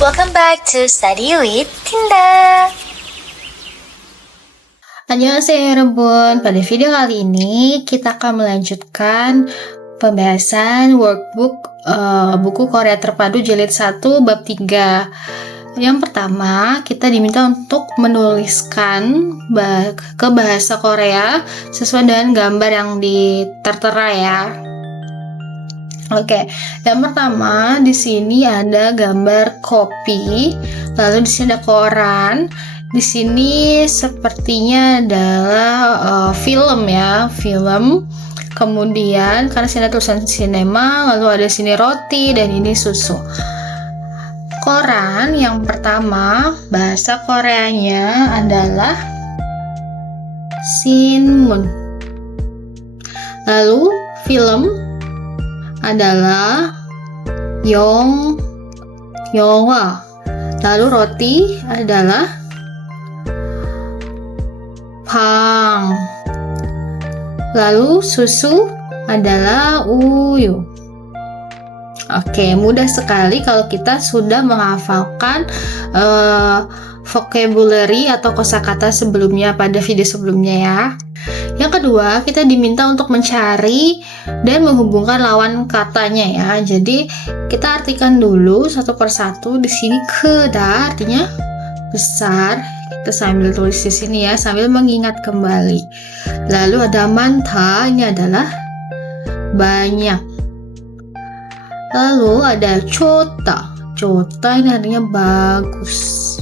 Welcome back to Study with Tinda. Annyeonghaseyo 여러분. Pada video kali ini kita akan melanjutkan pembahasan workbook buku Korea Terpadu Jilid 1 bab 3. Yang pertama, kita diminta untuk menuliskan ke bahasa Korea sesuai dengan gambar yang tertera ya. Oke, yang pertama di sini ada gambar kopi, lalu di sini ada koran. Di sini sepertinya adalah film ya, film. Kemudian karena sini ada tulisan sinema, lalu ada sini roti dan ini susu. Koran yang pertama bahasa Koreanya adalah Sinmun. Lalu film adalah Yongwa. Lalu roti adalah Pang. Lalu susu adalah Uyu. Oke, mudah sekali kalau kita sudah menghafalkan vocabulary atau kosakata sebelumnya pada video sebelumnya ya. Yang kedua, kita diminta untuk mencari dan menghubungkan lawan katanya ya. Jadi kita artikan dulu satu persatu. Di sini keda artinya besar. Kita sambil tulis di sini ya, sambil mengingat kembali. Lalu ada manta, ini adalah banyak. Lalu ada chota. Chota ini artinya bagus.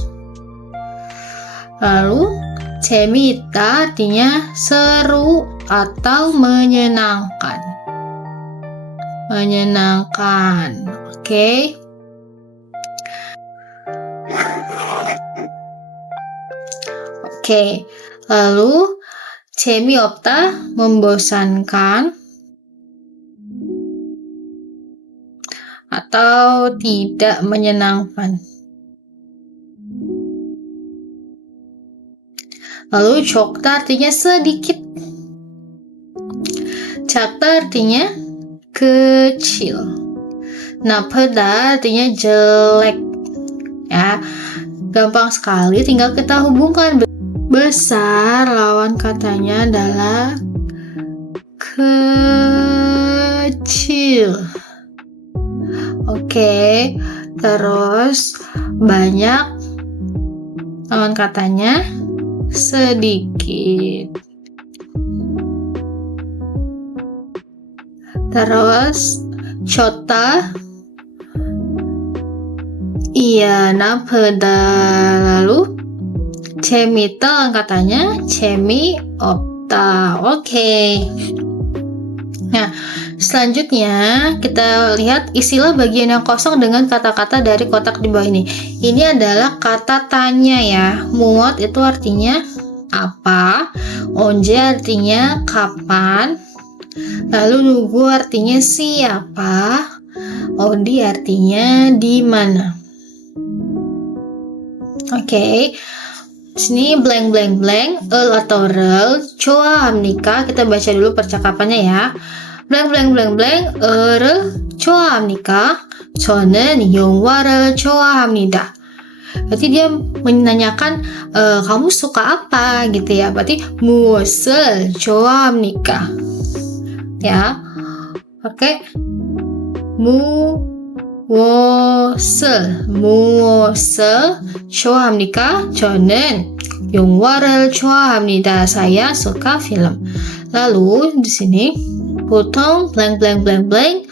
Lalu 재미있다 artinya seru atau menyenangkan. Menyenangkan. Oke. Oke. Lalu 재미없다 membosankan atau tidak menyenangkan. Lalu 적다 artinya sedikit. 작다 artinya kecil. 나쁘다 artinya jelek. Ya, gampang sekali, tinggal kita hubungkan. Besar lawan katanya adalah kecil. Oke, terus banyak lawan katanya sedikit. Terus chota iya napada. Lalu 재미있다 katanya 재미없다. Oke. Nah, selanjutnya kita lihat isilah bagian yang kosong dengan kata-kata dari kotak di bawah ini. Ini adalah kata tanya ya. Muot itu artinya apa, onje artinya kapan, lalu nugu artinya siapa, odi artinya di mana. Oke. Sini blank blank blank, atau rel, 좋아합니까? Kita baca dulu percakapannya ya. Blank blank blank blank, 를 좋아합니까? 저는 영화를 좋아합니다. Berarti dia menanyakan kamu suka apa gitu ya. Berarti 무엇을 좋아합니까? Ya. Oke. 무엇을 좋아합니까? 저는 영화를 좋아합니다. Saya suka film. Lalu di sini 보통 blank blank blank blank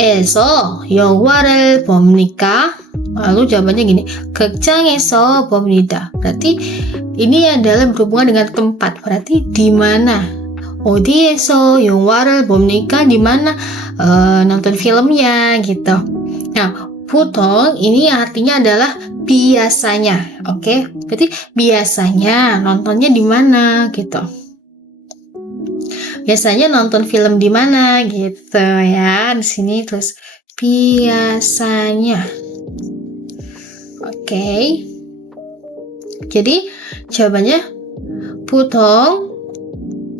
에서 영화를 봅니까? Lalu jawabannya gini, 극장에서 봅니다. Berarti ini adalah berhubungan dengan tempat. Berarti di mana? 어디에서 영화를 봅니까? Di mana nonton filmnya gitu. Nah, 보통 ini artinya adalah biasanya. Oke? Berarti biasanya nontonnya di mana gitu. Biasanya nonton film di mana gitu ya. Di sini terus biasanya. Oke. Jadi jawabannya 보통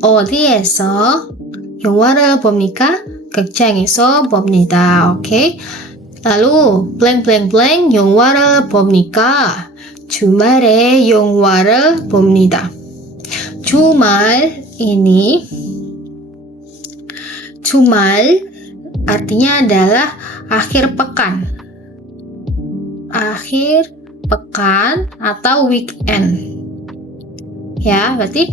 어디에서 영화를 봅니까? 극장에서 봅니다. 오케이. Lalu blank blank blank 영화를 봅니까? 주말에 영화를 봅니다. 주말 ini 주말 artinya adalah akhir pekan. Akhir pekan atau weekend. Ya, berarti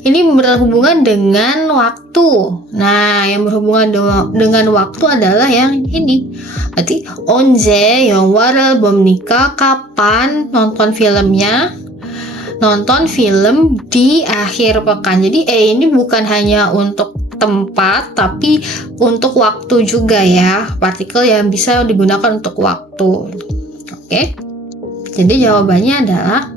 ini berhubungan dengan waktu. Nah, yang berhubungan dengan waktu adalah yang ini. Berarti 언제 영화를 봅니까? Kapan nonton filmnya? Nonton film di akhir pekan. Jadi ini bukan hanya untuk tempat, tapi untuk waktu juga ya. Partikel yang bisa digunakan untuk waktu. Oke. Jadi jawabannya adalah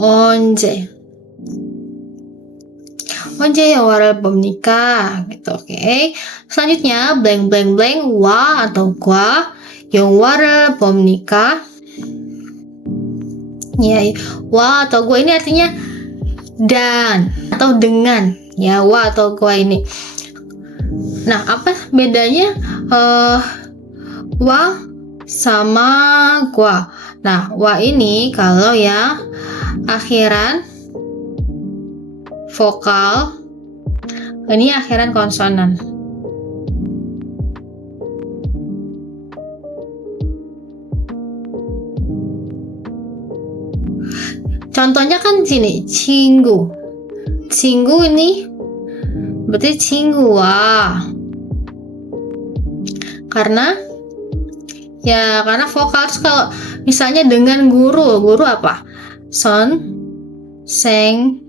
언제 영화를 봅니까? Gitu, oke. Selanjutnya blank blank blank 와 atau gua 영화를 봅니까? Ya, 와 atau gua ini artinya dan atau dengan. Ya, 와 atau gua ini. Nah, apa bedanya 와 sama gua? Nah, wa ini kalau ya akhiran vokal, ini akhiran konsonan. Contohnya kan sini, 친구. 친구 ini berarti 친구와. Karena vokal kalau misalnya dengan guru apa? 선생님.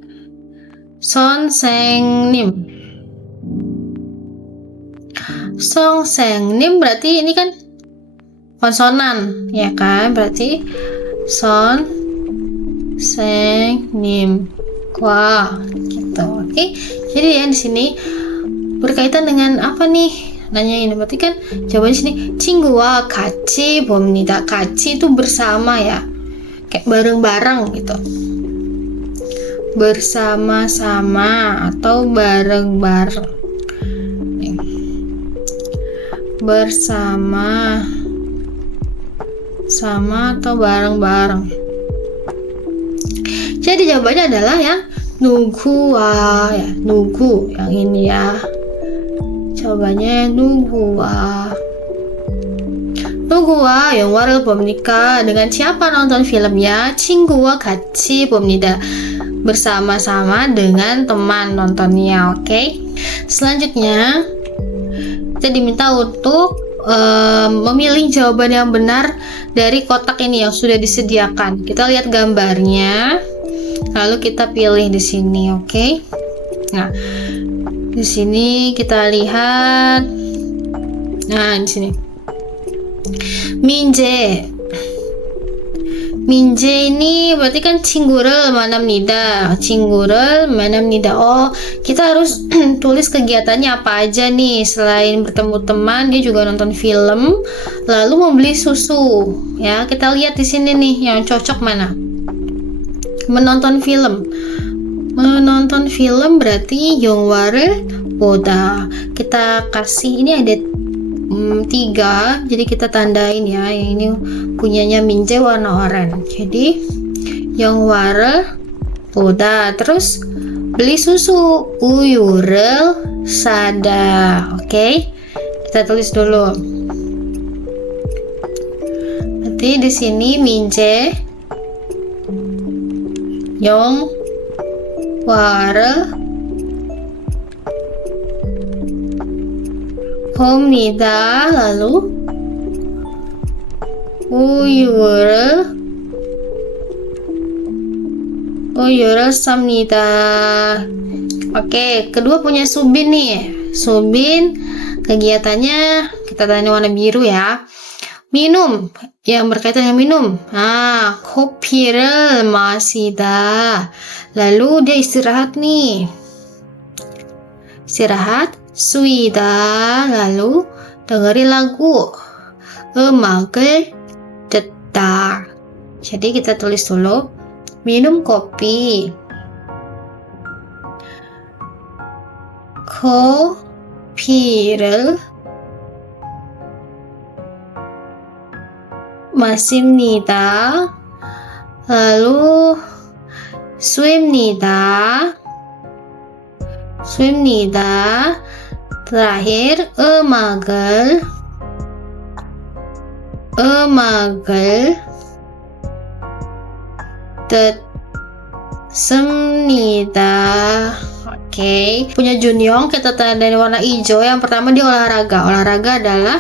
선생님 berarti ini kan konsonan, ya kan? Berarti 선생님. Wah, gitu. Oke. Jadi ya di sini berkaitan dengan apa nih? Nanyain, berarti kan jawabannya sini 친구와 같이 봅니다. 같이 itu bersama ya, kayak bareng-bareng gitu, bersama-sama atau bareng-bareng, bersama-sama atau bareng-bareng. Jadi jawabannya adalah yang 누구와 ya, 누구 yang ini ya. Jawabannya 누구와 영화를 봅니까? Dengan siapa nonton filmnya? 친구와 같이 봅니다. Bersama-sama dengan teman nontonnya. Oke. Selanjutnya kita diminta untuk memilih jawaban yang benar dari kotak ini yang sudah disediakan. Kita lihat gambarnya, lalu kita pilih di sini. Oke. Nah, di sini kita lihat. Nah, di sini. 민재 ini berarti kan 친구를 만납니다. Oh, kita harus tulis kegiatannya apa aja nih. Selain bertemu teman, dia juga nonton film, lalu membeli susu. Ya, kita lihat di sini nih yang cocok mana. Menonton film berarti 영화를 보다. Kita kasih ini ada 3, jadi kita tandain ya. Yang ini punyanya Minje warna oranye. Jadi 영화를 보다. Terus beli susu, 우유를 사다. Oke. Kita tulis dulu. Berarti di sini Minje 영화를 봅니다. lalu 우유를 삽니다. Oke, kedua punya Subin nih. Subin kegiatannya kita tanya warna biru ya. Minum, yang berkaitan dengan minum. Kopi를 마시다. Lalu dia istirahat nih. Istirahat, 쉬다. Lalu dengerin lagu. 음악을 듣다. Jadi kita tulis dulu. minum kopi. 커피를 마십니다. lalu swim니다. terakhir 음악을 듣습니다. Oke, punya Junyoung kita tandain warna hijau. Yang pertama dia olahraga adalah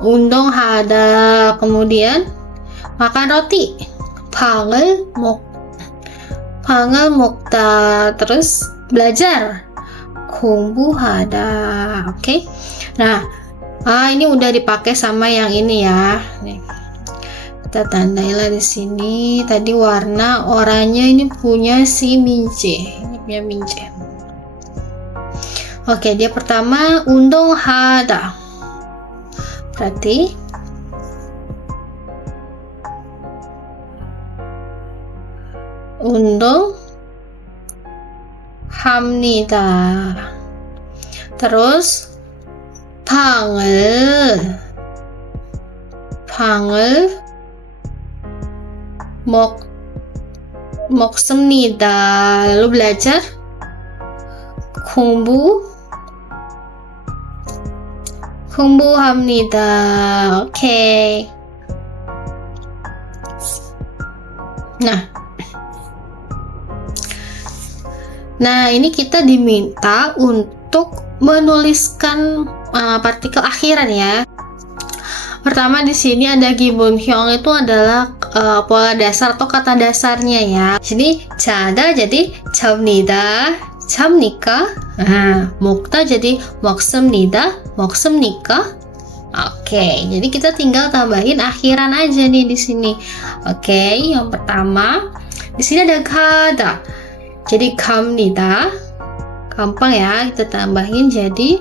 운동 hada, kemudian makan roti 방을 먹다, terus belajar 공부하다. Oke. Nah, ini udah dipakai sama yang ini ya. Nih. Kita tandailah di sini. Tadi warna oranye ini punya si Mince. Ini punya Mince. Oke, dia pertama 운동하다. Berarti 운동합니다. Terus 방을 먹습니다. Lalu belajar 공부합니다. Oke. Nah, ini kita diminta untuk menuliskan partikel akhiran ya. Pertama di sini ada 기본형, itu adalah pola dasar atau kata dasarnya ya. Jadi 자다 jadi 잡니다, 잡니까? 먹다 jadi 먹습니까? Oke, jadi kita tinggal tambahin akhiran aja nih di sini. Oke, yang pertama di sini ada 가다. Jadi 갑니다. Gampang ya, kita tambahin jadi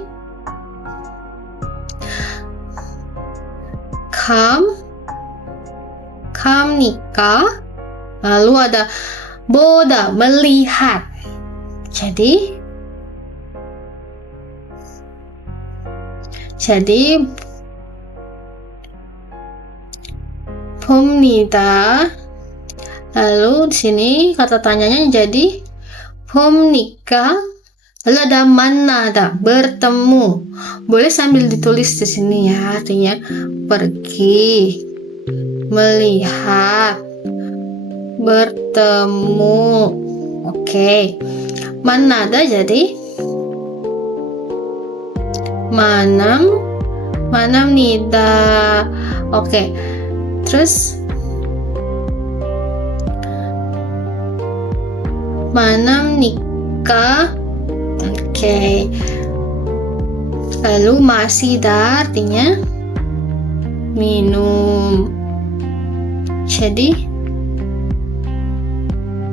갑니까? Lalu ada 보다, melihat. Jadi 봅니다. Lalu di sini kata tanyanya jadi 봅니까? Lalu ada 만나다, bertemu. Boleh sambil ditulis di sini ya, artinya pergi, melihat, bertemu. Oke. 만나다 jadi 만납니다. Oke. Terus 만납니까? Oke. Lalu 마시다 artinya minum. Jadi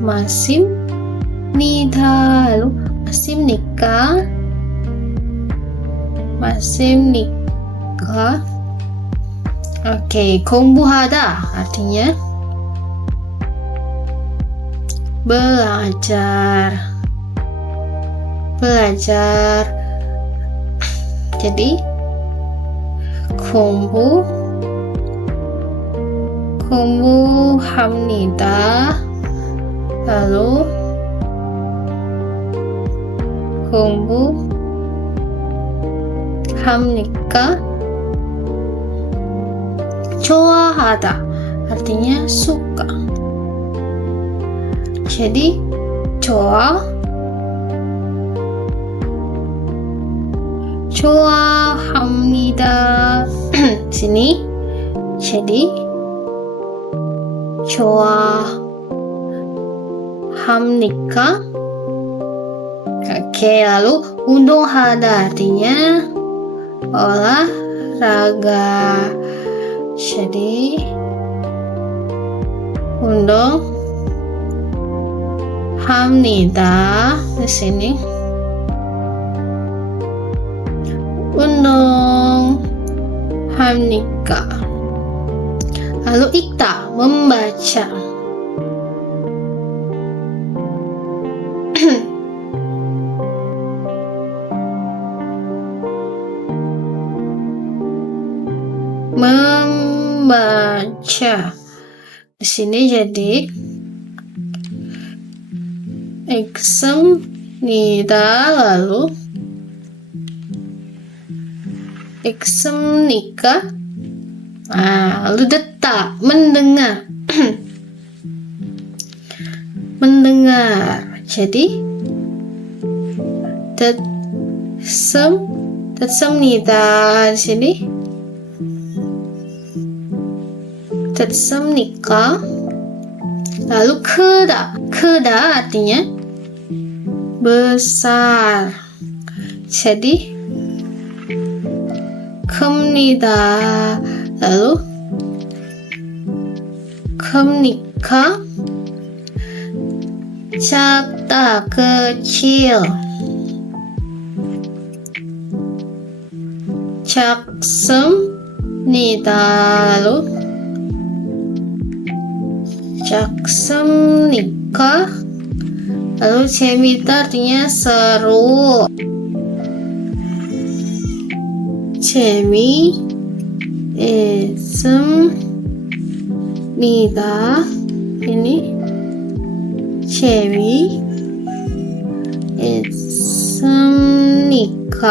마십니다. Lalu 마십니까? Oke, 공부하다 artinya belajar. Jadi 공부합니다. Lalu 공부합니까? 좋아하다 artinya suka. Jadi 좋아합니다. sini jadi 좋아합니까? Oke, lalu 운동하다 artinya olahraga. Jadi 운동합니다. Di sini 운동합니까? Lalu 읽다, membaca. baca. Di sini jadi 읽습니다. lalu 읽습니까? Lalu detak, mendengar. mendengar. Jadi 듣습니다. di sini 듣습니까? lalu 크다 artinya besar. jadi 큽니다. lalu 큽니까? 작다, kecil. 작습니다. lalu 작습니까? lalu 재미있다 artinya seru. 재미있습니다. ini 재미있습니까?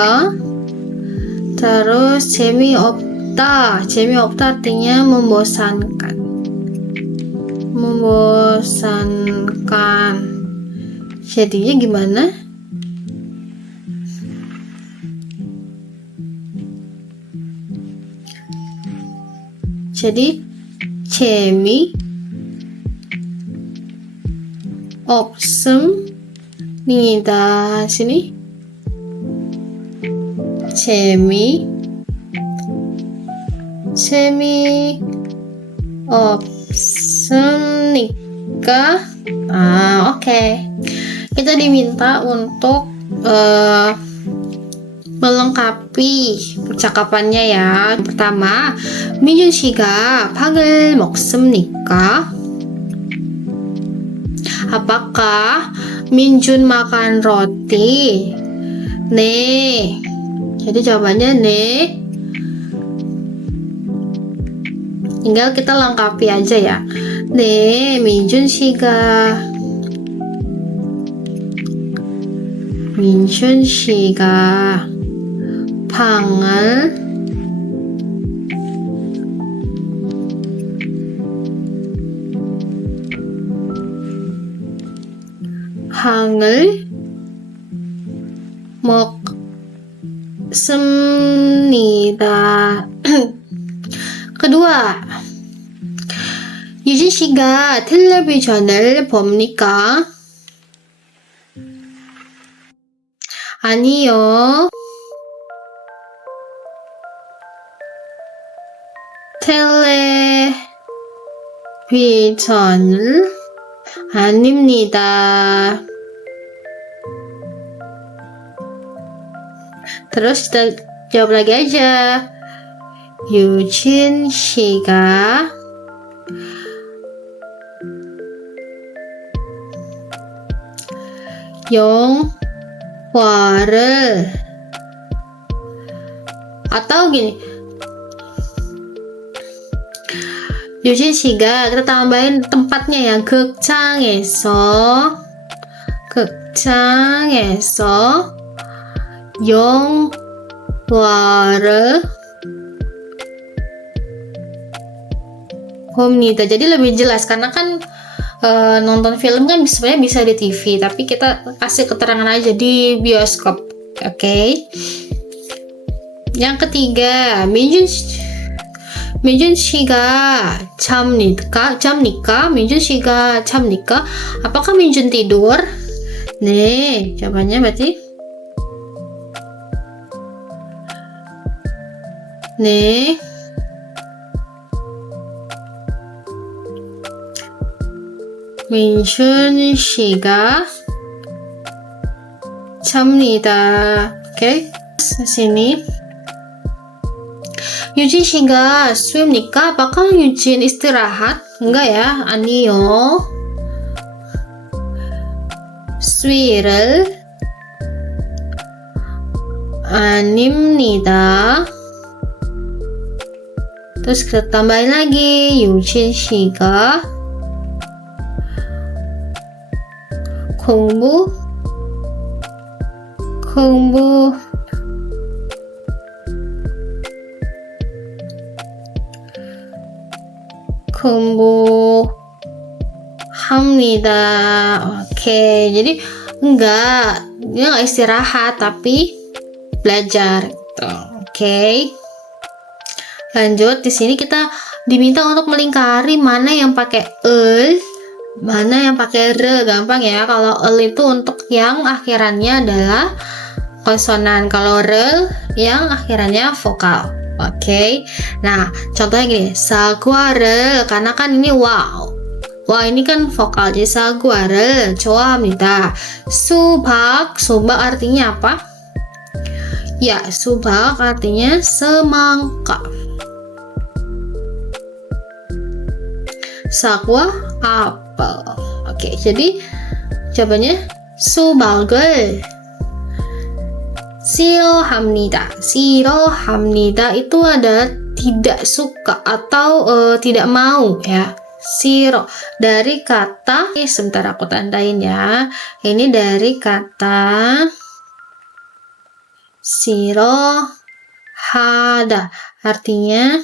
terus 재미없다 artinya membosankan. Jadinya gimana? Jadi 재미없습니다. sini 재미없습니까? Oke. Kita diminta untuk melengkapi percakapannya ya. Pertama, 민준 씨가 빵을 먹습니까? Apakah Minjun makan roti? 네. Jadi jawabannya 네. tinggal kita lengkapi aja ya. 네, 민준 씨가 빵을 먹습니다. kedua, 유진 씨가 텔레비전을 봅니까? 아니요. 텔레비전을 아닙니다. Terus kita jawab lagi aja. 유진 씨가 영화를 atau gini, 유진 씨가 kita tambahin tempatnya yang 극장에서 영화를 봅니다. Jadi lebih jelas karena kan nonton film kan sebenarnya bisa di TV, tapi kita kasih keterangan aja di bioskop. Oke. Yang ketiga, 민준 씨가 잠니까? 민준 씨가 잠니까? Apakah Minjun tidur? 네, jawabannya berarti 네. 민준 씨가 잡니다. 오케이. sini. 유진 씨가 쉬입니까? Apakah Yujin istirahat? Enggak ya. 아니요. 쉬를 아닙니다. Terus kita tambahin lagi 유진 씨가 공부 공부합니다. Oke, jadi dia nggak istirahat tapi belajar gitu. Oke. Lanjut, di sini kita diminta untuk melingkari mana yang pakai mana yang pakai re. Gampang ya, kalau itu untuk yang akhirannya adalah konsonan, kalau re yang akhirannya vokal. Oke. Nah, contohnya gini, 사과를, karena kan ini wow. Wah, ini kan vokal, jadi 사과를 좋아합니다. 수박 artinya apa? Ya, 수박 artinya semangka. Sakwa apel. Oke, jadi jawabannya 수박을 싫어합니다. 싫어합니다 itu adalah tidak suka atau tidak mau ya. Siro dari kata, sebentar aku tandain ya. Ini dari kata sirohada, artinya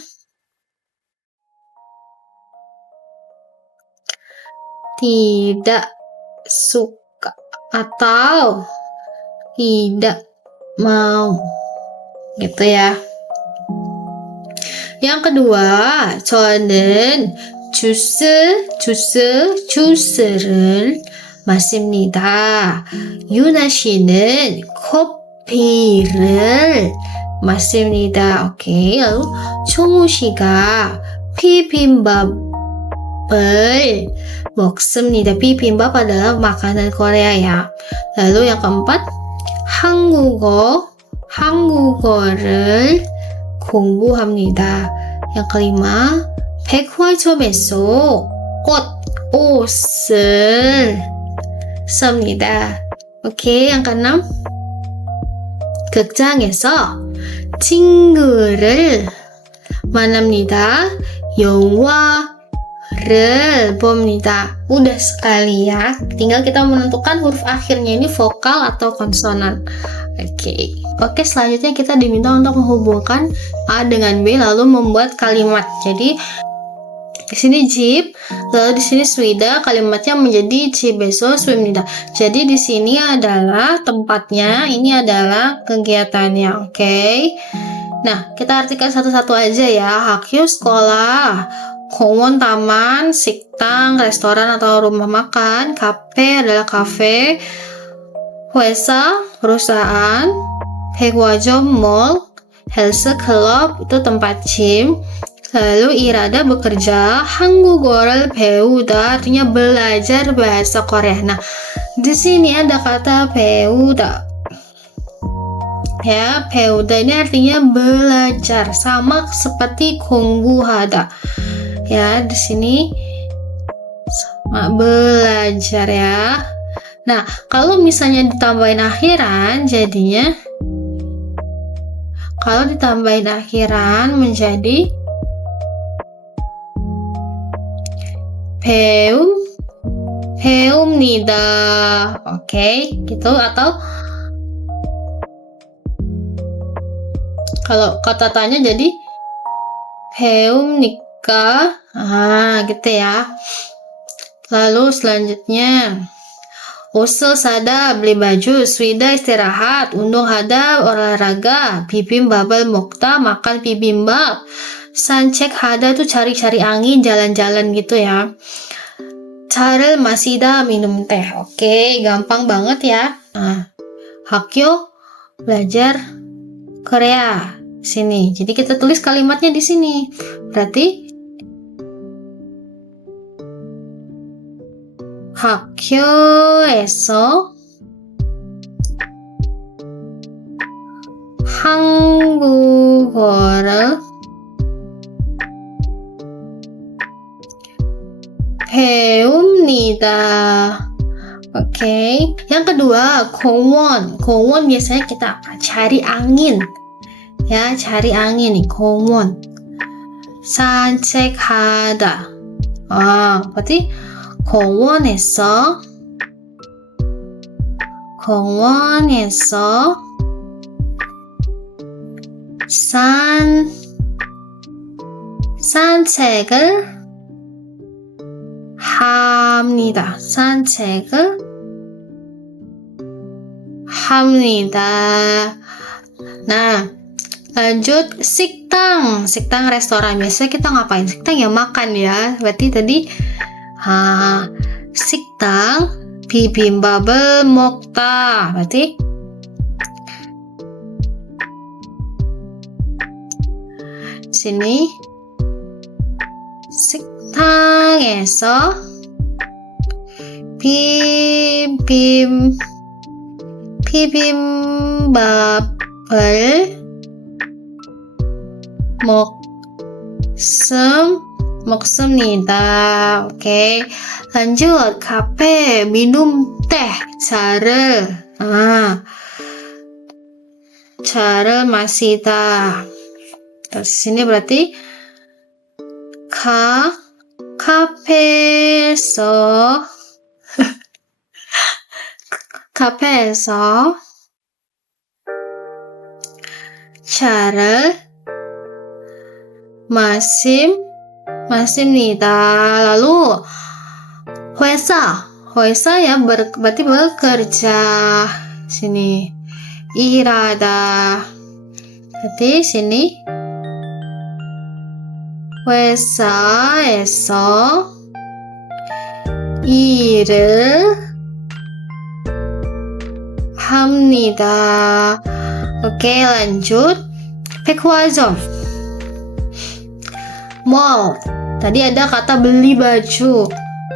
tidak suka atau tidak mau, gitu ya. Yang kedua, 저는 주스를 마십니다. 유나 씨는 커피를 마십니다. 오케이. lalu 총우 씨가 bibimbap을 먹습니다. bibimbap adalah makanan Korea ya. Lalu yang keempat, 한국어를 공부합니다. Yang kelima, 백화점에서 옷을 삽니다. Oke, yang keenam, 극장에서 친구를 만납니다. 영화를 봅니다. Udah sekali ya, tinggal kita menentukan huruf akhirnya ini vokal atau konsonan. Oke, selanjutnya kita diminta untuk menghubungkan A dengan B lalu membuat kalimat. Jadi di sini 집, lalu di sini swida, kalimatnya menjadi 집에서 swimnida. Jadi di sini adalah tempatnya, ini adalah kegiatannya. Oke. Nah, kita artikan satu-satu aja ya. 학교, sekolah, 공원, taman, 식당, restoran atau rumah makan, kafe adalah kafe, 회사, perusahaan, 백화점, mall, 헬스, club, itu tempat gym. Lalu irada, bekerja, 한국어를 배우다 artinya belajar bahasa Korea. Nah, di sini ada kata 배우다. Ya, 배우다 ini artinya belajar, sama seperti 공부하다. Ya, di sini sama belajar ya. Nah, kalau misalnya ditambahin akhiran, jadinya kalau ditambahin akhiran menjadi 배웁니다. Oke, gitu. Atau kalau kata tanya jadi 배웁니까? Gitu ya. Lalu selanjutnya, 옷을 사다, beli baju, swida, istirahat, 운동하다, olahraga, bibimbap을 먹다, makan bibimbap, 산책하다 tuh cari-cari angin, jalan-jalan gitu ya. 차를 마시다, minum teh. Oke, gampang banget ya. Nah, 학교, belajar Korea. Sini. Jadi kita tulis kalimatnya di sini. Berarti 학교에서 한국어를 배웁니다. Oke. Yang kedua, 공원. 공원 biasanya kita cari angin. Ya, cari angin nih, 공원. 산책하다. berarti 공원에서 산책을 합니다. Nah, lanjut 식당 restoran. Biasanya kita ngapain? 식당 ya makan ya. Berarti tadi 식당 비빔밥을 먹다. berarti sini 식당에서 비빔밥을 먹습니다. Oke, lanjut. kafe minum teh. 차를 마시다. Terus sini berarti 카페에서 차를 마십니다. Lalu 회사 ya berarti bekerja. Sini 일하다. berarti sini 회사에서 일을 합니다. Oke, lanjut. 백화점, mall. Tadi ada kata beli baju.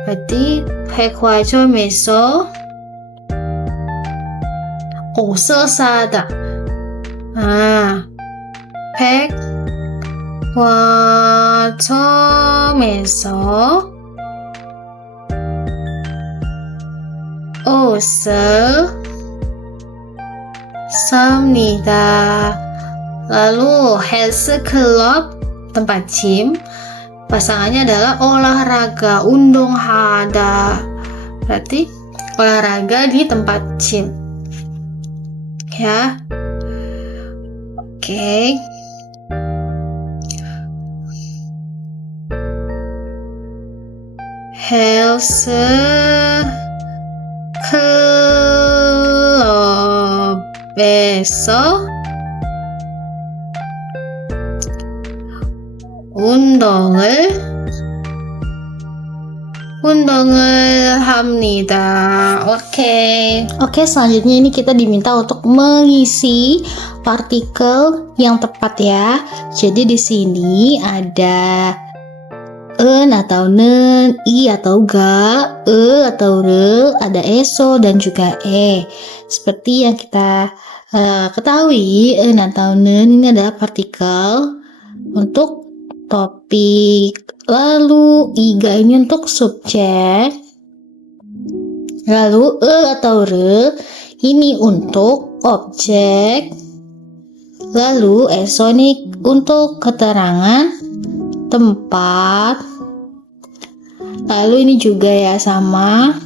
berarti 백화점에서 옷을 사다. 백화점에서 옷을 삽니다. Lalu health club, tempat gym. Pasangannya adalah olahraga, 운동하다. berarti olahraga di tempat gym. Ya. Oke. Health club에서 운동을 합니다. Oke, selanjutnya ini kita diminta untuk mengisi partikel yang tepat ya. Jadi di sini ada en atau nen, i atau ga, atau re, ada eso dan juga e. Seperti yang kita ketahui, en atau nen ini adalah partikel untuk topik. Lalu iga ini untuk subjek. Lalu atau re ini untuk objek. Lalu eso ini untuk keterangan tempat. Lalu ini juga ya sama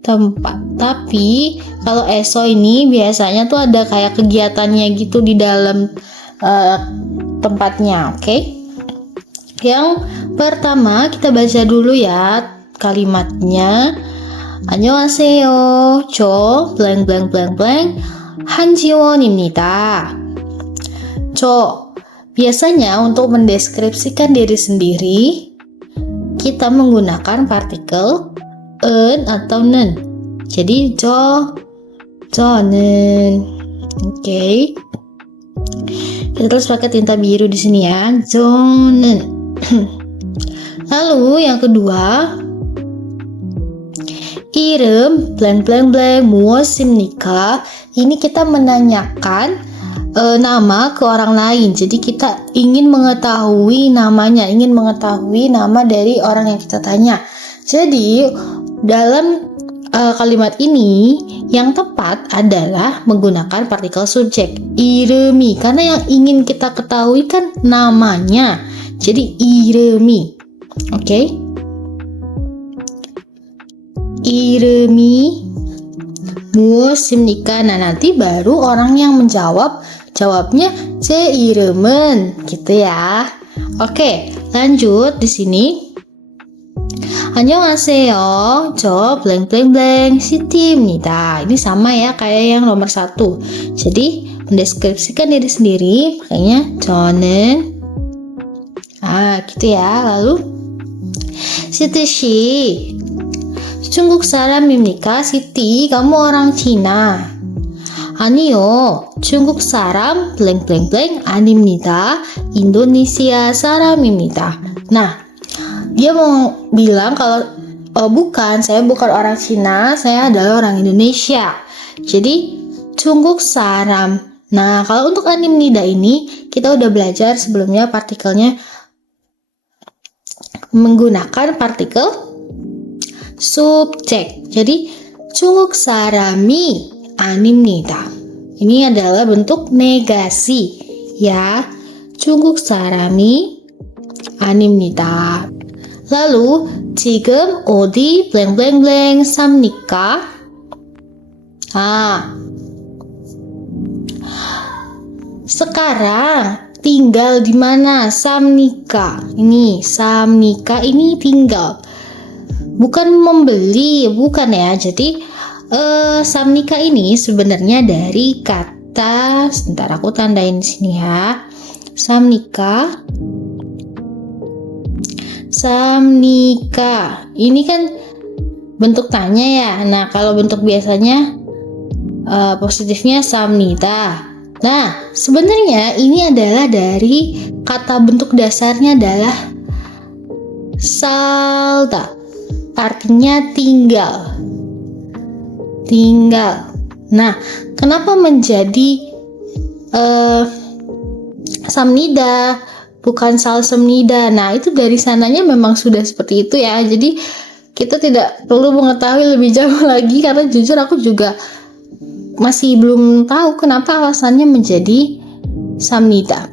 tempat. Tapi kalau eso ini biasanya tuh ada kayak kegiatannya gitu di dalam tempatnya. Oke. Yang pertama kita baca dulu ya kalimatnya. 안녕하세요. 저 blank blank blank blank 한지원입니다. 저 biasanya untuk mendeskripsikan diri sendiri kita menggunakan partikel en atau nen. Jadi 저는. Oke. Kita terus pakai tinta biru di sini ya. 저는. Lalu yang kedua, i름 blank blank blank 무엇입니까? Ini kita menanyakan nama ke orang lain. Jadi kita ingin mengetahui namanya, ingin mengetahui nama dari orang yang kita tanya. Jadi dalam kalimat ini yang tepat adalah menggunakan partikel subjek 이름이, karena yang ingin kita ketahui kan namanya. Jadi 이름이. Oke. 이름이 무엇입니까? Nah, nanti baru orang yang jawabnya 제 이름은 gitu ya. Oke, lanjut di sini. 안녕하세요. 저 blank blank blank Siti입니다. Ini sama ya kayak yang nomor 1. Jadi mendeskripsikan diri sendiri, makanya 저는 gitu ya. Lalu Siti 씨 중국 사람입니까? Siti, kamu orang Cina? 아니요, 중국 사람 blank blank blank 아닙니다. 인도네시아 사람입니다. Nah, dia mau bilang kalau bukan, saya bukan orang Cina, saya adalah orang Indonesia. Jadi 중국 사람. Nah, kalau untuk animnida ini kita udah belajar sebelumnya partikelnya menggunakan partikel subjek. Jadi 중국 사람이 아닙니다. Ini adalah bentuk negasi ya. 중국 사람이 아닙니다. Lalu 지금 어디 blank blank blank 삽니까? Sekarang tinggal di mana? Samnika. Ini samnika ini tinggal. Bukan membeli, bukan ya. Jadi samnika ini sebenarnya dari kata, sebentar aku tandain di sini ya. Samnika. Samnika. Ini kan bentuk tanya ya. Nah, kalau bentuk biasanya positifnya samnida. Nah, sebenarnya ini adalah dari kata bentuk dasarnya adalah salda. Artinya tinggal. Tinggal. Nah, kenapa menjadi samnida bukan salsemnida? Nah, itu dari sananya memang sudah seperti itu ya. Jadi kita tidak perlu mengetahui lebih jauh lagi karena jujur aku juga masih belum tahu kenapa alasannya menjadi samnida.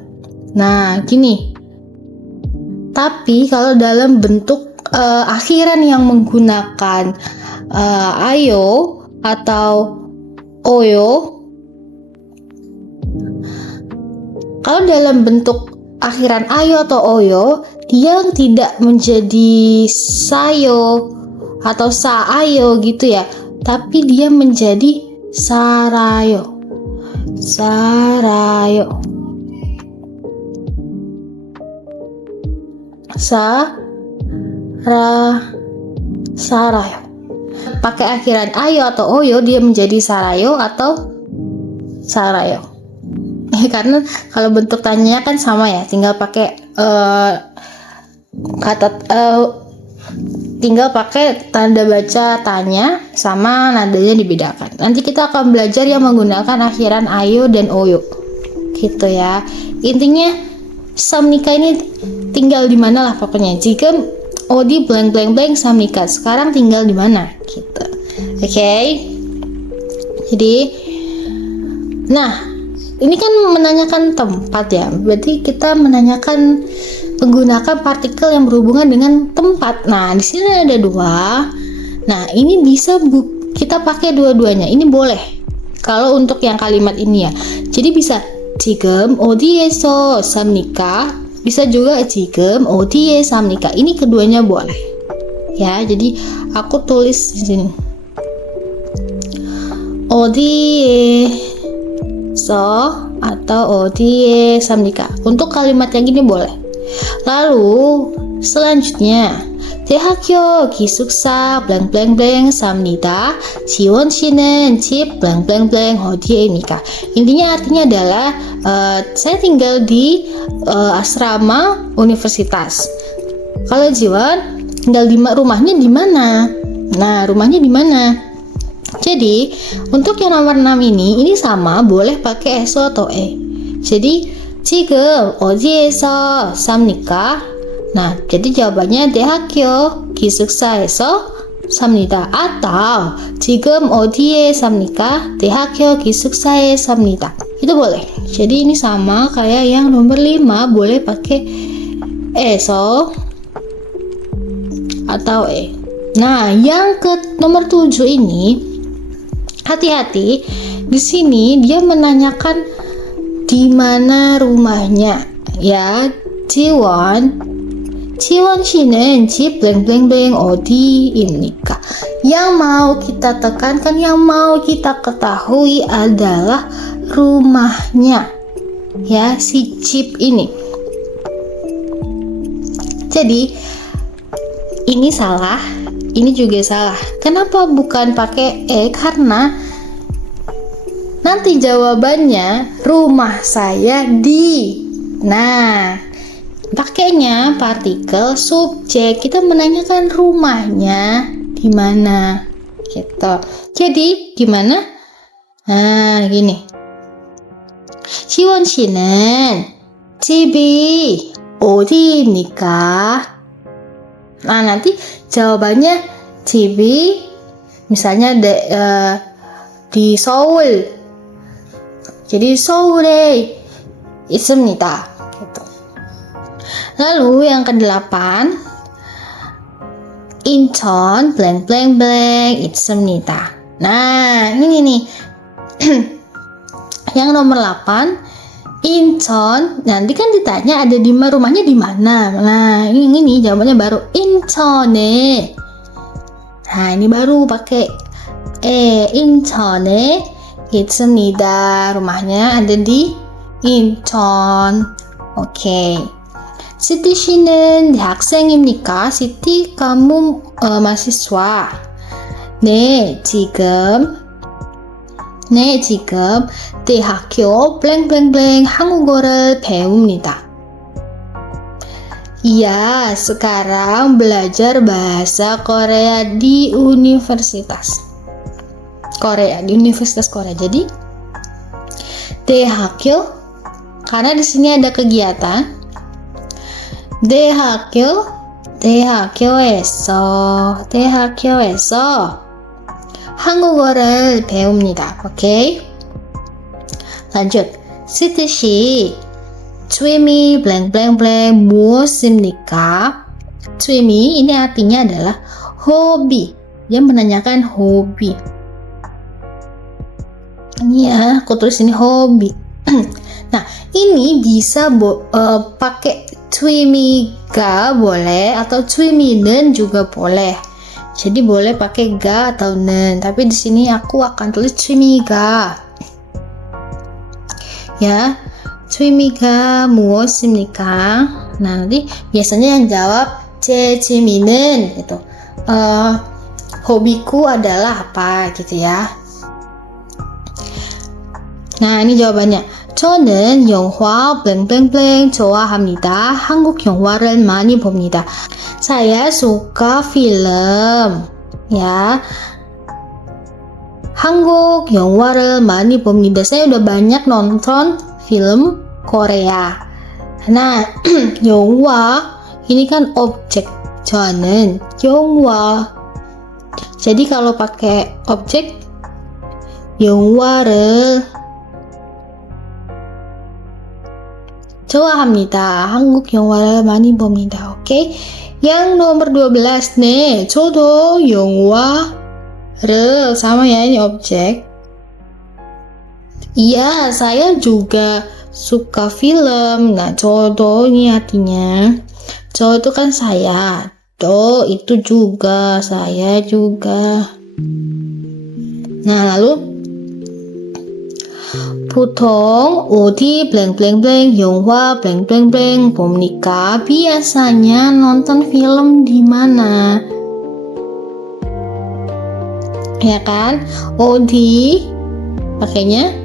Nah, gini. Tapi kalau dalam bentuk akhiran yang menggunakan ayo atau oyo, kalau dalam bentuk akhiran ayo atau oyo, dia tidak menjadi sayo atau saayo gitu ya, tapi dia menjadi sarayo. Sarayo. Sarayo. Pakai akhiran ayo atau oyo, dia menjadi sarayo atau sarayo. Karena kalau bentuk tanya kan sama ya, tinggal pakai tinggal pakai tanda baca tanya sama nadanya dibedakan. Nanti kita akan belajar yang menggunakan akhiran ayo dan oyo. Gitu ya. Intinya samnika ini tinggal di mana lah pokoknya. Jika Odi blank blank blank samnika, sekarang tinggal di mana? Gitu. Oke. Jadi nah, ini kan menanyakan tempat ya. Berarti kita menanyakan menggunakan partikel yang berhubungan dengan tempat. Nah, di sini ada 2. Nah, ini bisa kita pakai dua-duanya. Ini boleh. Kalau untuk yang kalimat ini ya. Jadi bisa 지금 어디에서 삽니까? Bisa juga 지금 어디에 삽니까? Ini keduanya boleh. Ya, jadi aku tulis di sini. 어디에서 atau 어디에 삽니까? Untuk kalimat yang gini boleh. Lalu selanjutnya 대학교 기숙사 blank blank blank 삽니다. 지원 씨는 집 blank blank blank 어디에입니까? Intinya artinya adalah saya tinggal di asrama universitas. Kalau Jiwon tinggal di rumahnya di mana? Nah, rumahnya di mana? Jadi untuk yang nomor 6 ini sama, boleh pakai eso atau e. Jadi 지금 어디에서 삽니까? Nah, jadi jawabannya 대학교 기숙사에서 삽니다. atau 지금 어디에 삽니까? 대학교 기숙사에 삽니다. Itu boleh. Jadi ini sama kayak yang nomor 5, boleh pakai 에서 atau Nah, yang ke nomor 7 ini, hati-hati. Di sini dia menanyakan di mana rumahnya, ya. 지원 씨는 집 blank 어디입니까? Yang mau kita tekankan, yang mau kita ketahui adalah rumahnya, ya, si Chip ini. Jadi ini salah, ini juga salah. Kenapa bukan pakai karena nanti jawabannya rumah saya di. Nah, pakainya partikel subjek. Kita menanyakan rumahnya di mana, gitu. Jadi gimana? Nah, gini. 지원 씨는 집이 어디입니까? Nah, nanti jawabannya 집이 misalnya di Seoul. Jadi 서울에 있습니다. Gitu. Lalu yang ke-8, 인천 있습니다. Nah, ini nih. Yang nomor 8, 인천. Nanti kan ditanya ada di rumahnya di mana. Nah, ini jawabannya baru 인천에. Nah, ini baru pakai 인천에 있습니다. Rumahnya ada di 인천. Oke. 시티 씨는 대학생입니까? 시티 kamu mahasiswa. 네, 지금 대학교 한국어를 배웁니다. Iya, sekarang belajar bahasa Korea di Universitas Korea. Jadi 대학교, karena di sini ada kegiatan. 대학교에서 한국어를 배웁니다. 오케이. lanjut. 시트 씨, 취미 무엇입니까? 취미 ini artinya adalah hobi. Dia menanyakan hobi. Ini ya, aku tulis ini hobi. Nah, ini bisa pakai 취미가 boleh atau 취미는 juga boleh. Jadi boleh pakai ga atau nen, tapi di sini aku akan tulis 취미가. Ya, 취미가 무엇입니까? Nah, nanti biasanya yang jawab 제 취미는 gitu. Hobiku adalah apa gitu ya. Nah, ini jawabannya. 저는 영화 좋아합니다. 한국 영화를 많이 봅니다. Saya suka film, ya. 한국 영화를 많이 봅니다. Saya udah banyak nonton film Korea. Nah, 영화 ini kan objek. 저는 영화. Jadi kalau pakai objek, 영화를 좋아합니다. 한국 영화를 많이 봅니다. 오케이? Yang nomor 12 nih, 저도 영화를 sama ya, ini objek. Iya, saya juga suka film. Nah, 저도 ini artinya, 저 itu kan saya, do itu juga, saya juga. Nah, lalu 보통 어디 영화 봅니까? Biasanya nonton film di mana? Ya kan? 어디 pakainya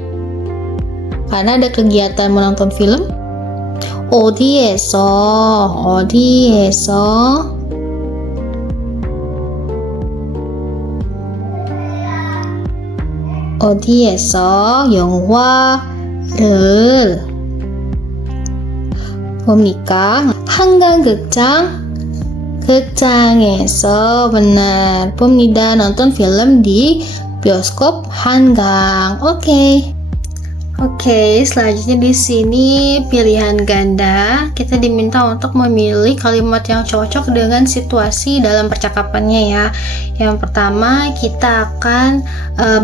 karena ada kegiatan menonton film. 어디에서 영화를 봅니까? 극장에서 benar, 봅니다. Nonton film di bioskop 한강. Oke. Oke, selanjutnya di sini pilihan ganda. Kita diminta untuk memilih kalimat yang cocok dengan situasi dalam percakapannya ya. Yang pertama kita akan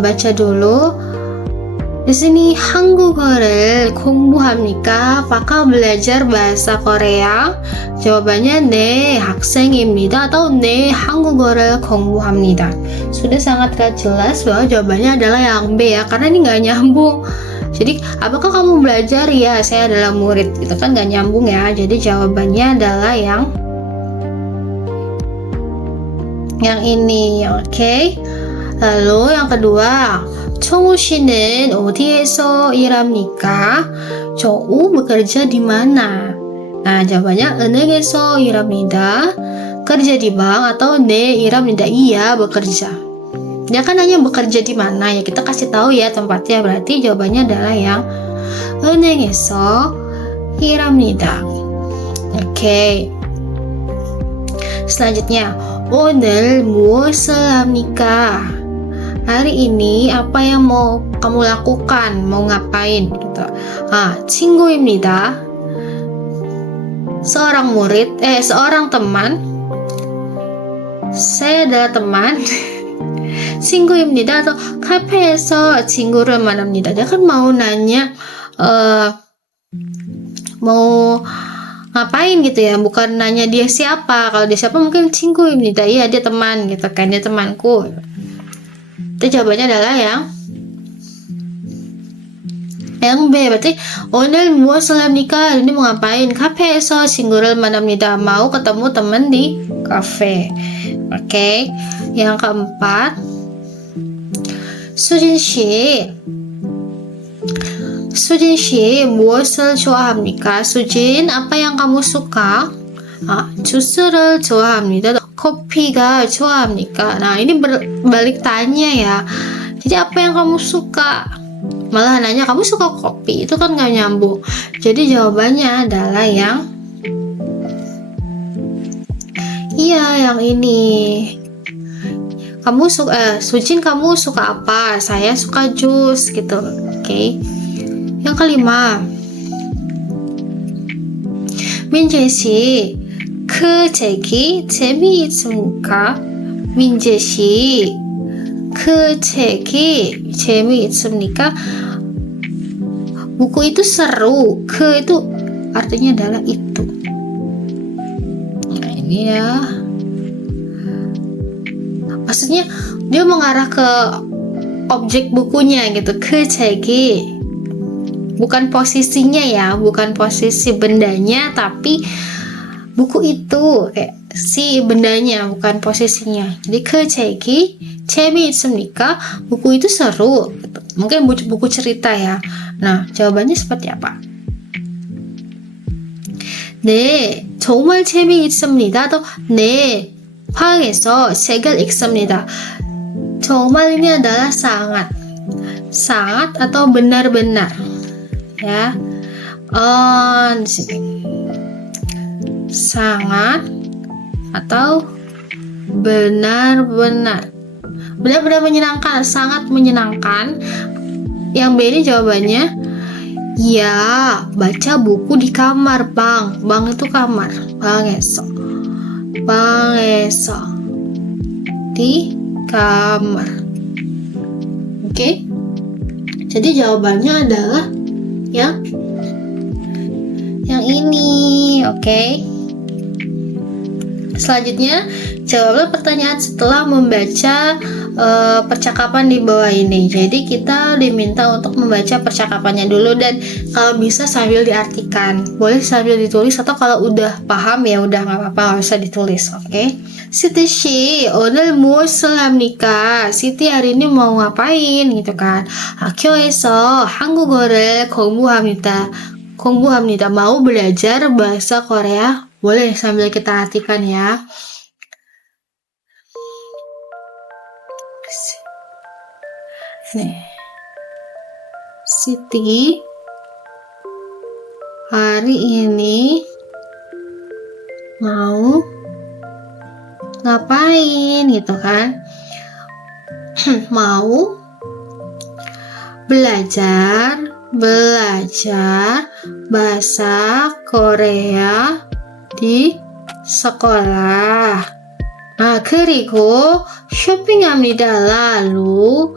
baca dulu. Di sini 한국어를 공부합니까? Apakah belajar bahasa Korea? Jawabannya 네, 학생입니다 atau 네, 한국어를 공부합니다. Sudah sangat jelas bahwa jawabannya adalah yang B ya, karena ini nggak nyambung. Jadi, apakah kamu belajar? Ya, saya adalah murid. Itu kan nggak nyambung ya. Jadi jawabannya adalah yang ini, oke? Lalu yang kedua, 청우 씨는 어디에서 일합니까? 청우 bekerja di mana? Nah, jawabannya 은행에서 일합니다. Kerja di bank atau 네 일합니다. Iya, bekerja. Dia kan hanya bekerja di mana ya, kita kasih tahu ya tempatnya, berarti jawabannya adalah yang 은행에서 일합니다. Oke. Selanjutnya, 오늘 무엇을 합니까? Hari ini apa yang mau kamu lakukan? Mau ngapain? Gitu. 친구입니다. Seorang murid, seorang teman. Saya adalah teman. 친구입니다. atau 카페에서 친구를 만납니다. Dia kan mau nanya mau ngapain gitu ya, bukan nanya dia siapa. Kalau dia siapa mungkin 친구입니다. Iya, dia teman gitu kan, dia temanku. Itu jawabannya adalah yang B. Berarti 오늘 무엇을 합니까? Ini mau ngapain? 카페에서 친구를 만납니다. Mau ketemu teman di kafe. Oke. Yang keempat, 수진 씨 무엇을 좋아합니까? 수진, apa yang kamu suka? 주스를 좋아합니다. Kopi가 좋아합니까? Nah, ini berbalik tanya ya. Jadi apa yang kamu suka? Malah nanya kamu suka kopi, itu kan gak nyambung. Jadi jawabannya adalah yang iya, yang ini. Kamu suka Sujin, kamu suka apa? Saya suka jus gitu. Oke. Yang kelima, 민재 씨, 그 책이 재미있습니까? 민재 씨, 그 책이 재미있습니까? Buku itu seru. Ke itu artinya adalah itu. Nah, ini ya. Maksudnya dia mengarah ke objek bukunya gitu. 그 책이, bukan posisinya ya, bukan posisi bendanya, tapi buku itu kayak si bendanya, bukan posisinya. Jadi 그 책이 재미있습니까? Buku itu seru gitu. Mungkin buku cerita ya. Nah, jawabannya seperti apa? 네, 정말 재미있습니다. atau 네, 방에서 책을 읽습니다. 정말 ini adalah sangat atau benar-benar ya. Di sini sangat atau benar-benar menyenangkan, sangat menyenangkan. Yang B ini jawabannya ya, baca buku di kamar. Bang itu kamar. 방에서 di kamar. Oke. Jadi jawabannya adalah yang ini. Oke. Selanjutnya, jawablah pertanyaan setelah membaca percakapan di bawah ini. Jadi kita diminta untuk membaca percakapannya dulu, dan kalau bisa sambil diartikan. Boleh sambil ditulis, atau kalau udah paham ya udah nggak apa-apa, nggak usah ditulis. Oke? Siti 씨, 오늘 무엇을 합니까? Siti hari ini mau ngapain gitu kan? 학교에서 한국어를 공부합니다. Mau belajar bahasa Korea. Boleh sambil kita artikan ya. Nih. Siti hari ini mau ngapain gitu kan? Mau belajar belajar bahasa Korea di sekolah. 그리고 쇼핑합니다. lalu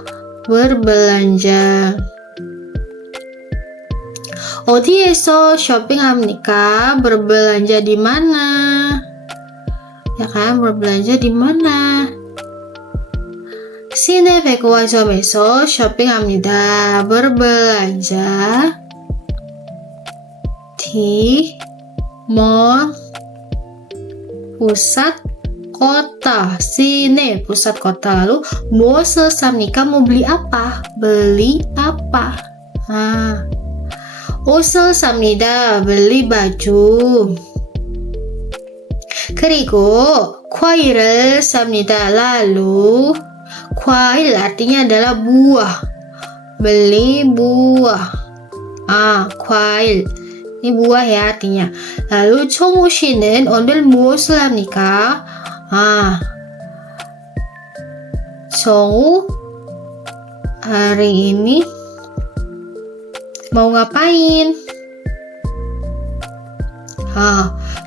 berbelanja. 어디에서 쇼핑합니까? berbelanja di mana? Ya kan, berbelanja di mana? 시내 백화점에서 쇼핑합니다. berbelanja di mall pusat kota. Sini pusat kota. Lalu 무엇을 삽니까? mau beli apa? beli apa? 옷을 삽니다. beli baju. 그리고 과일을 삽니다. lalu 과일 artinya adalah buah. beli buah. 과일. Ini buah ya artinya. Lalu 정우 씨는 오늘 무엇을 합니까? 정우 hari ini mau ngapain?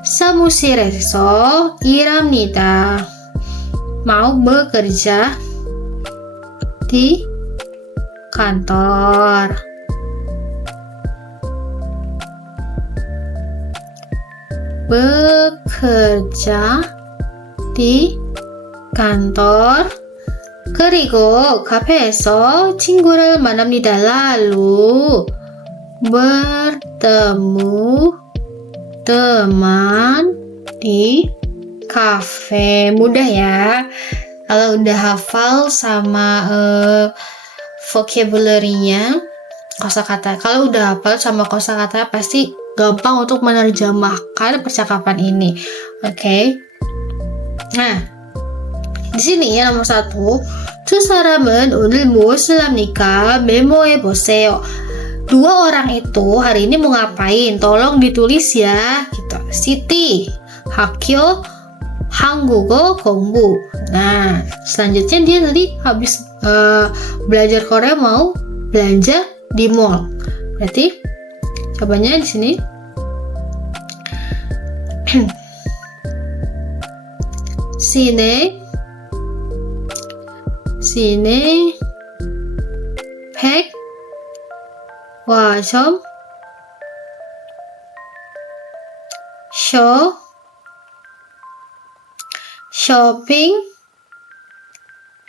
사무실에서 일합니다. mau bekerja di kantor. bekerja di kantor. 그리고 카페에서 친구를 만납니다. lalu bertemu teman di kafe. Mudah ya kalau udah hafal sama vocabulary-nya, kosakata. Kalau udah hafal sama kosakata pasti gampang untuk menerjemahkan percakapan ini. Oke. Nah, di sini ya nomor 1. 두 사람은 오늘 무엇을 합니까? 메모해 보세요. Dua orang itu hari ini mau ngapain? Tolong ditulis ya. Gitu. Siti, 학교, 한국어 공부. Nah, selanjutnya dia tadi habis belajar Korea mau belanja di mall. Berarti jawabannya di sini. sini 백화점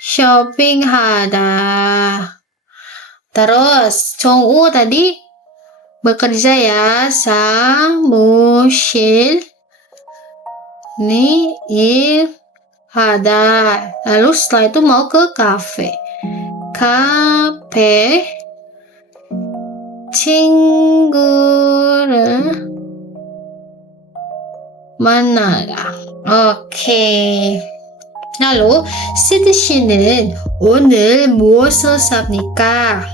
shopping하다. Terus 정우 tadi bekerja ya, samusil ini ada. Lalu setelah itu mau ke kafe 친구를 만나다. 오케이. Lalu Siti 씨는 오늘 무엇을 삽니까?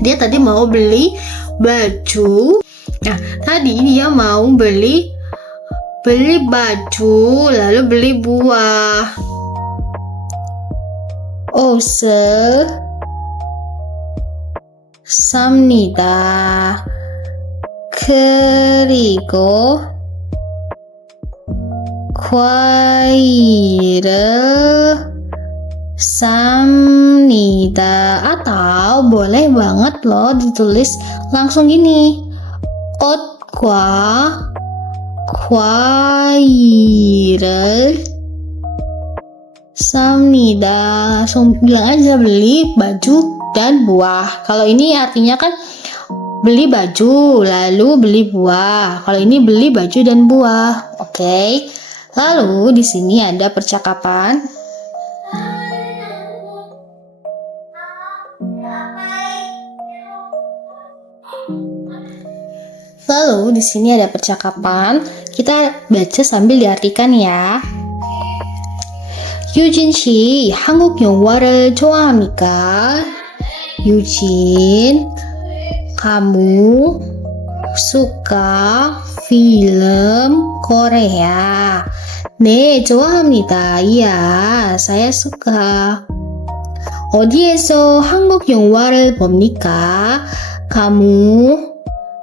Dia tadi mau beli baju. Nah, tadi dia mau beli baju, lalu beli buah. 옷을 삽니다. 그리고 과일을 삽니다. Atau boleh banget loh ditulis langsung gini, 옷과 과일을 삽니다. Langsung bilang aja beli baju dan buah. Kalau ini artinya kan beli baju lalu beli buah. Kalau ini beli baju dan buah. Oke. Lalu di sini ada percakapan. Lalu di sini ada percakapan. Kita baca sambil diartikan ya. 유진 씨, 한국 영화를 좋아합니까? 유진, kamu suka film Korea? 네, 좋아합니다. iya, saya suka. 어디에서 한국 영화를 봅니까? Kamu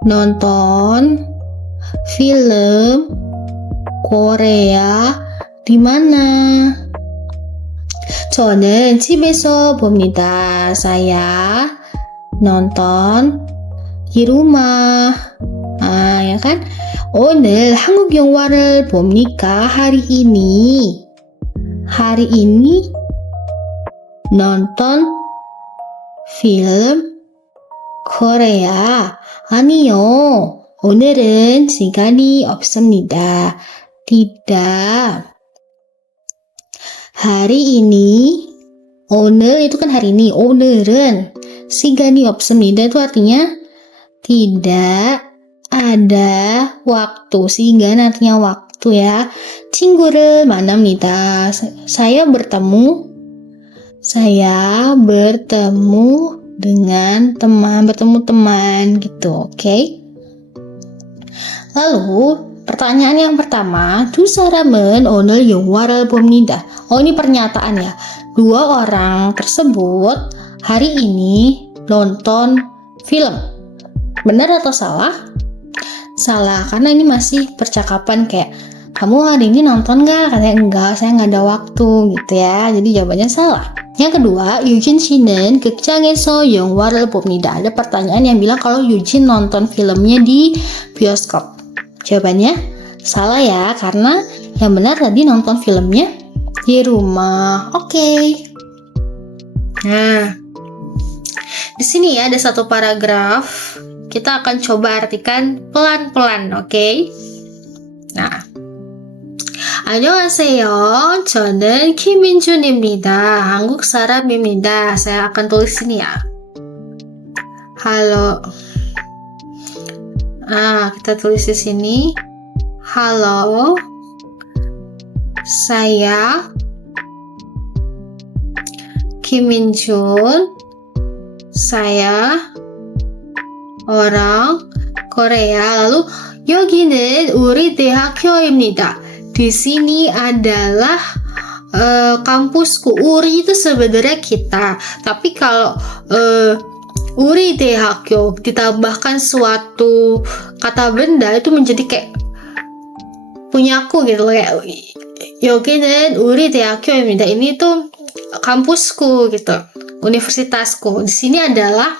nonton film Korea di mana? 저는 집에서 봅니다. Saya nonton di rumah. Ya kan? 오늘 한국 영화를 봅니까? hari ini. Hari ini nonton film Korea. 아니요. 오늘은 시간이 없습니다. Tidak. Hari ini, 오늘 itu kan hari ini, 오늘은 시간이 없습니다 itu artinya tidak ada waktu. 시간 artinya waktu ya. 친구를 만납니다. Saya bertemu dengan teman, bertemu teman gitu, oke? Lalu pertanyaan yang pertama, 두 사람은 오늘 영화를 봅니다. Oh, ini pernyataan ya. Dua orang tersebut hari ini nonton film. Benar atau salah? Salah, karena ini masih percakapan kayak kamu hari ini nonton nggak? Katanya enggak, saya nggak ada waktu gitu ya. Jadi jawabannya salah. Yang kedua, Eugene 씨는 극장에서 영화를 봅니다. Ada pertanyaan yang bilang kalau Eugene nonton filmnya di bioskop. Jawabannya salah ya, karena yang benar tadi nonton filmnya di rumah. Oke. Nah, di sini ya ada satu paragraf. Kita akan coba artikan pelan-pelan, oke? Nah, 안녕하세요. 저는 김민준입니다. 한국 사람입니다. Saya akan tulis sini ya. Halo. Kita tulis di sini. Halo. Saya Kim Min-jun. Saya orang Korea. Lalu 여기는 우리 대학교입니다. Di sini adalah kampusku. Uri itu sebenarnya kita. Tapi kalau 우리 대학교 ditambahkan suatu kata benda itu menjadi kayak punyaku gitu loh, kayak 여기는 우리 대학교입니다. Ini tuh kampusku gitu, universitasku. Di sini adalah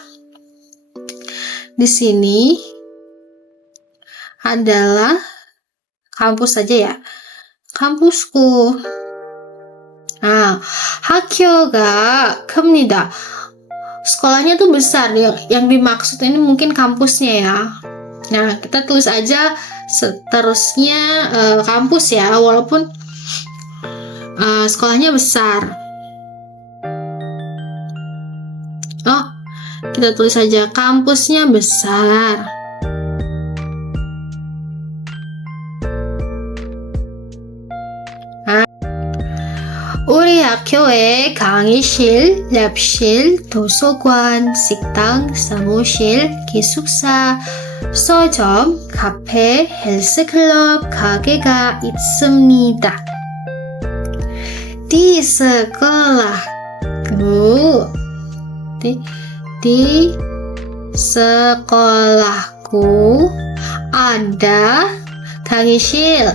kampus saja ya, kampusku. 학교가 큽니다. Sekolahnya tuh besar. Yang dimaksud ini mungkin kampusnya ya. Nah, kita tulis aja seterusnya kampus ya, walaupun sekolahnya besar. Kita tulis aja kampusnya besar. 우리 학교에 강의실, 랩실, 도서관, 식당, 사무실, 기숙사, 서점, 카페, 헬스클럽, 가게가 있습니다. Di sekolahku ada 강의실,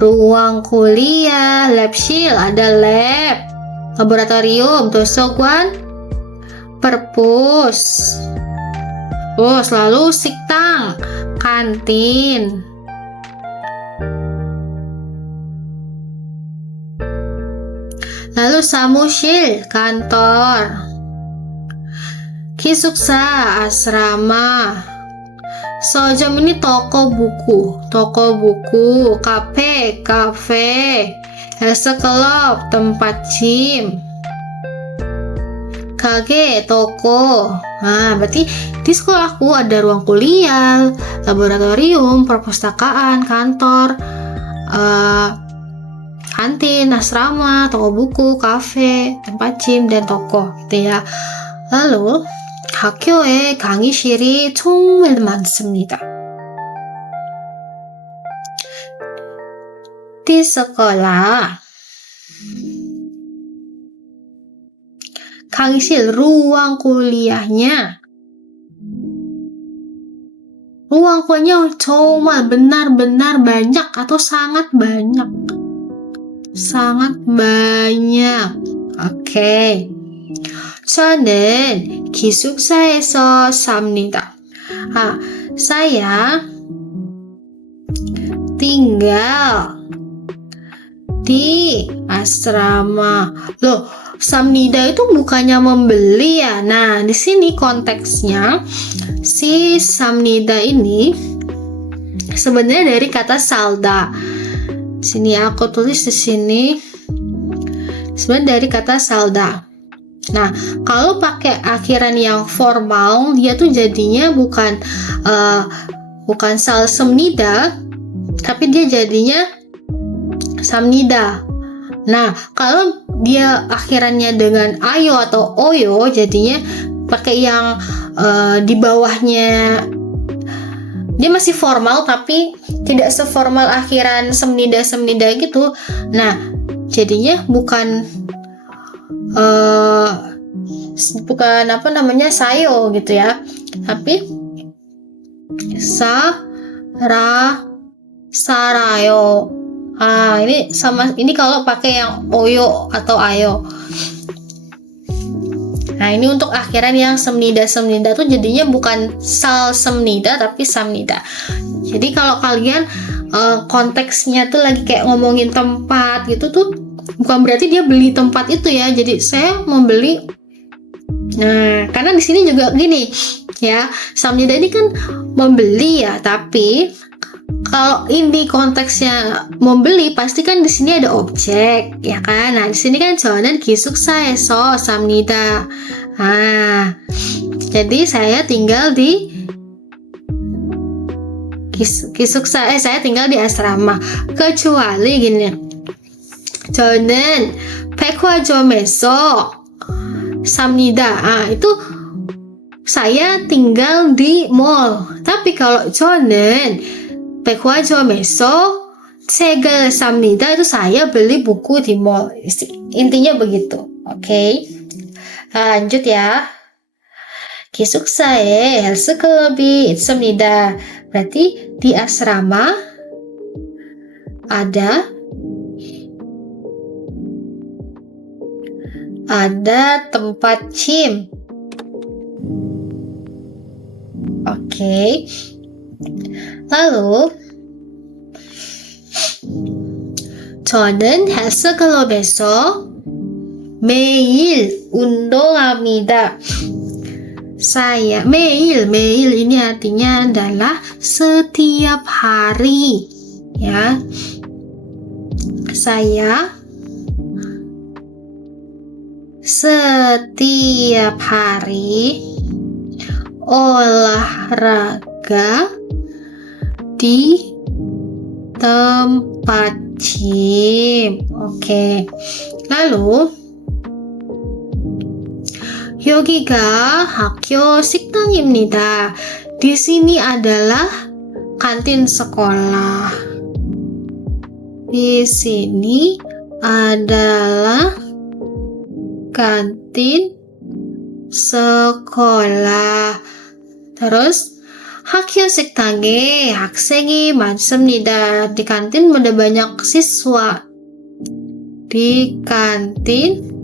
ruang kuliah, lab실, ada lab, laboratorium, 도서관, perpus, lalu 식당, kantin. Lalu samu실, kantor. 기숙사, asrama. Sojam ini toko buku, kafe, helsekelop, tempat gym, kage, toko. Berarti di sekolahku ada ruang kuliah, laboratorium, perpustakaan, kantor, kantin, asrama, toko buku, kafe, tempat gym, dan toko gitu ya. Lalu 학교에 강의실이 정말 많습니다. Di sekolah, 강의실, ruang kuliahnya Angkanya 정말 benar-benar banyak atau sangat banyak. sangat banyak. 오케이. 저는 기숙사에서 삽니다. Saya tinggal di asrama. Loh, samnida itu bukannya membeli ya? Nah, di sini konteksnya si samnida ini sebenarnya dari kata salda. Sini aku tulis di sini sebenarnya dari kata salda. Nah, kalau pakai akhiran yang formal, dia tuh jadinya bukan salsemnida, tapi dia jadinya samnida. Nah, kalau dia akhirannya dengan ayo atau oyo, jadinya pakai yang di bawahnya dia masih formal tapi tidak seformal akhiran semnida gitu. Nah, jadinya bukan sayo gitu ya, tapi sarayo. Ini sama, ini kalau pakai yang oyo atau ayo. Nah, ini untuk akhiran yang semnida tuh jadinya bukan sal semnida tapi samnida. Jadi kalau kalian konteksnya tuh lagi kayak ngomongin tempat gitu tuh, bukan berarti dia beli tempat itu ya. Jadi saya membeli. Nah, karena di sini juga gini ya, samnida ini kan membeli ya, tapi kalau ini konteksnya membeli, pasti kan di sini ada objek, ya kan? Nah, di sini kan 저는 기숙사에서 삽니다. Jadi saya tinggal di saya tinggal di asrama. Kecuali gini, 저는 백화점에서 삽니다. Itu saya tinggal di mall. Tapi kalau 저는 백화점에서 책을 삽니다. itu saya beli buku di mall. Intinya begitu. Oke. Lanjut ya. 기숙사에 헬스클럽이 있습니다. Berarti di asrama ada tempat gym. Oke. Lalu 저는 헬스클럽에서 매일 운동합니다. Saya 매일 ini artinya adalah setiap hari ya. Saya setiap hari olahraga di tempat gym. Oke. Lalu 여기가 학교 식당입니다. Di sini adalah kantin sekolah. Di sini adalah kantin sekolah. Terus 학교 식당에 학생이 많습니다. Di kantin ada banyak siswa. Di kantin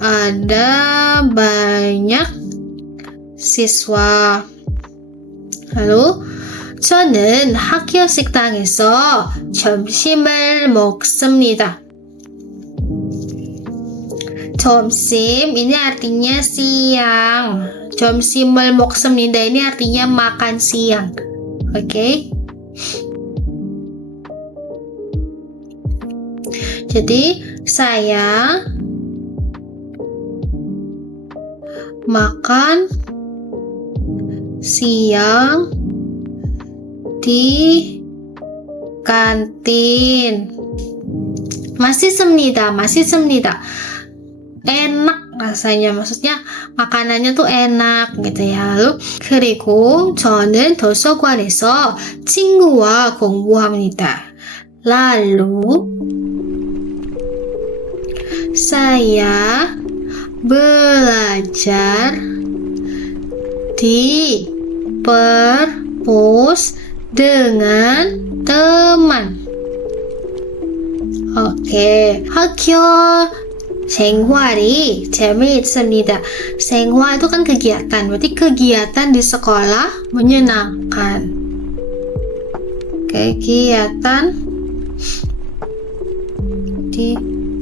ada banyak siswa. Lalu 저는 학교 식당에서 점심을 먹습니다. 점심 ini artinya siang. 점심을 먹습니다 ini artinya makan siang. Oke. Jadi saya makan siang di kantin. masih 셉니다. Enak rasanya, maksudnya makanannya tuh enak gitu ya. Lalu 그리고 저는 도서관에서 친구와 공부합니다. Lalu saya belajar di perpustakaan kampus dengan teman. Oke, 학교 생활이 재미있습니다. 생활 itu kan kegiatan, berarti kegiatan di sekolah menyenangkan. Kegiatan di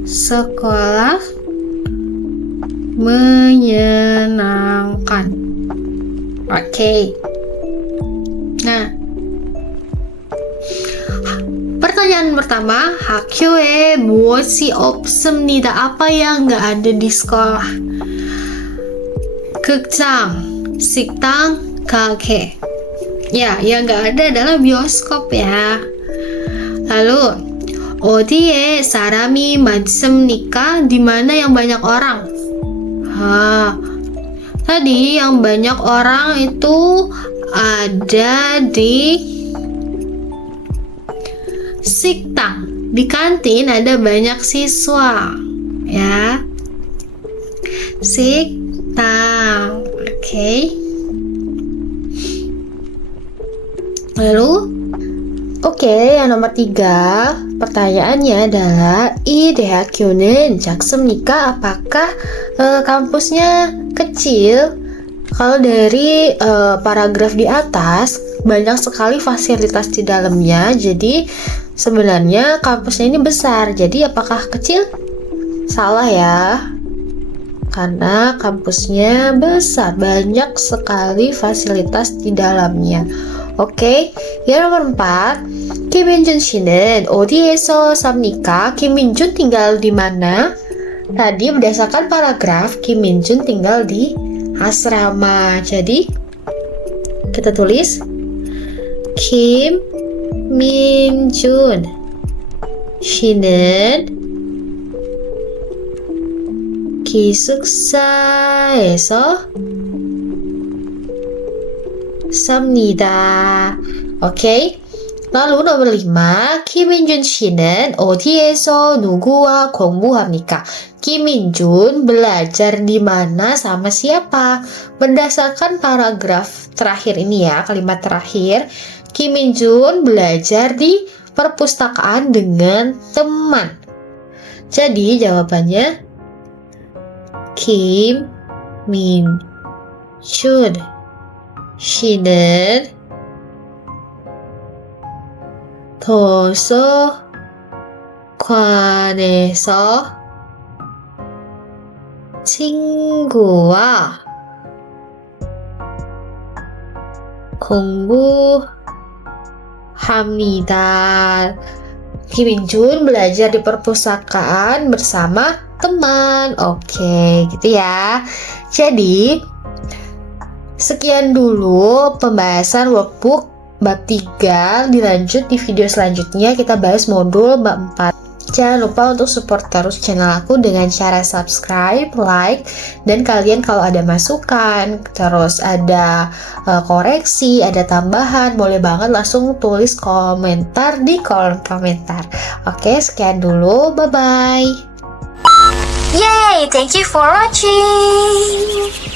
sekolah menyenangkan. Oke. Nah, pertanyaan pertama, 학교에 무엇이 없습니다. Apa yang nggak ada di sekolah? 극장, 식당, 가게. Ya, yang nggak ada adalah bioskop ya. Lalu, 어디에 사람이 많습니까? Di mana yang banyak orang? Tadi yang banyak orang itu ada di 식당. Di kantin ada banyak siswa ya. 식당. Oke. Lalu yang nomor 3, pertanyaannya adalah 이 대학교는 작습니까? Apakah kampusnya kecil? Kalau dari paragraf di atas, banyak sekali fasilitas di dalamnya. Jadi sebenarnya kampusnya ini besar. Jadi apakah kecil? Salah ya. Karena kampusnya besar, banyak sekali fasilitas di dalamnya. Oke, yang nomor 4, 김민준 씨는 어디에서 삽니까? 김민준 tinggal di mana? Tadi berdasarkan paragraf, Kimminjun tinggal di asrama. Jadi kita tulis 김민준 씨는 기숙사에서 삽니다. Oke. Lalu nomor 5, 김민준 씨는 어디에서 누구와 공부합니까? 김민준 belajar di mana sama siapa? Berdasarkan paragraf terakhir ini ya, kalimat terakhir, 김민준 belajar di perpustakaan dengan teman. Jadi jawabannya 김민준 씨는 도서관에서 친구와 공부합니다. Kimminjun belajar di perpustakaan bersama teman. Oke, gitu ya. Jadi sekian dulu pembahasan workbook bab 3. Dilanjut di video selanjutnya kita bahas modul bab 4. Jangan lupa untuk support terus channel aku dengan cara subscribe, like, dan kalian kalau ada masukan, terus ada koreksi, ada tambahan, boleh banget langsung tulis komentar di kolom komentar. Oke, sekian dulu. Bye-bye. Yay! Thank you for watching!